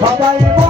সদাই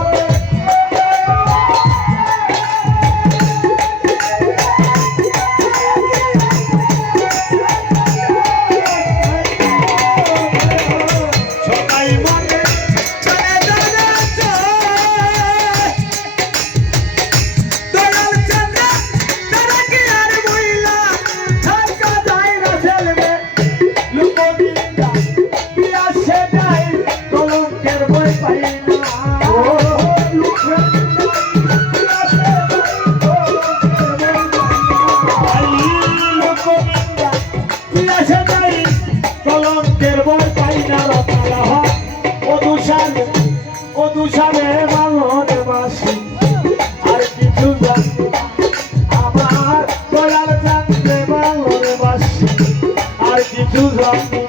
Gracias.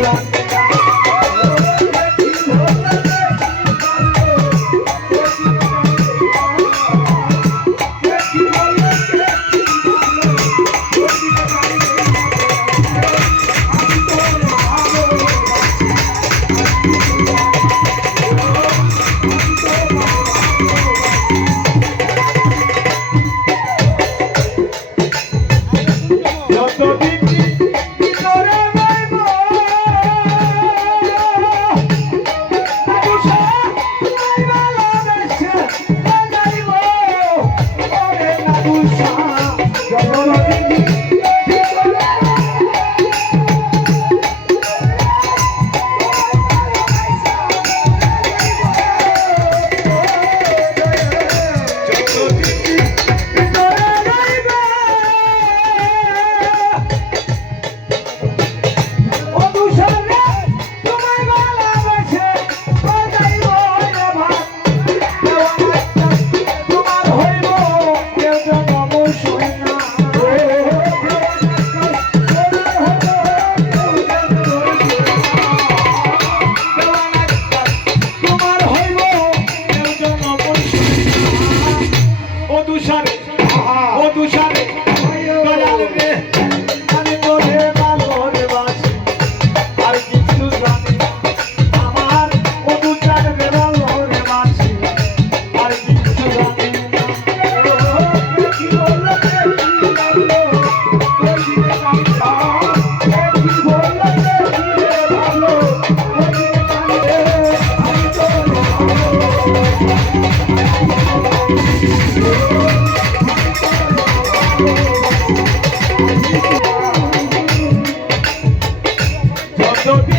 Thank you. Don't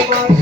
everybody.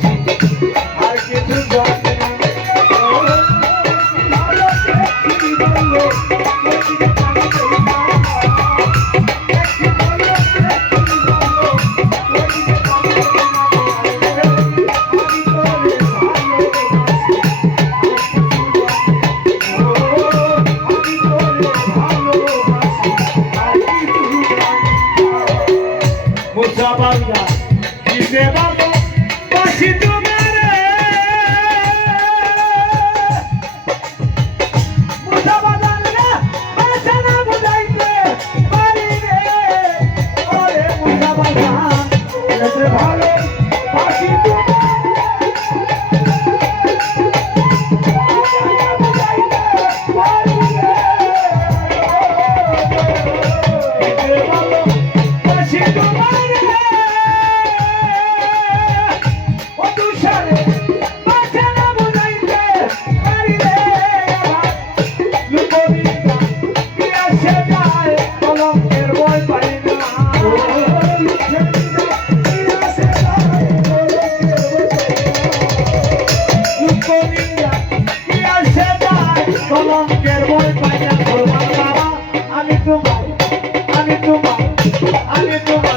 তোমার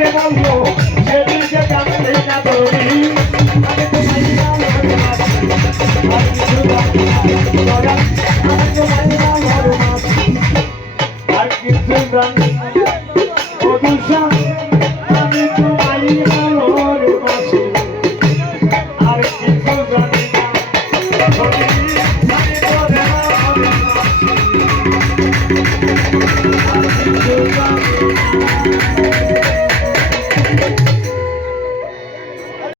তোমাকে বলব সেদিন যে জানলে না তুমি আমি তোমায় জানি না। আমি শুধু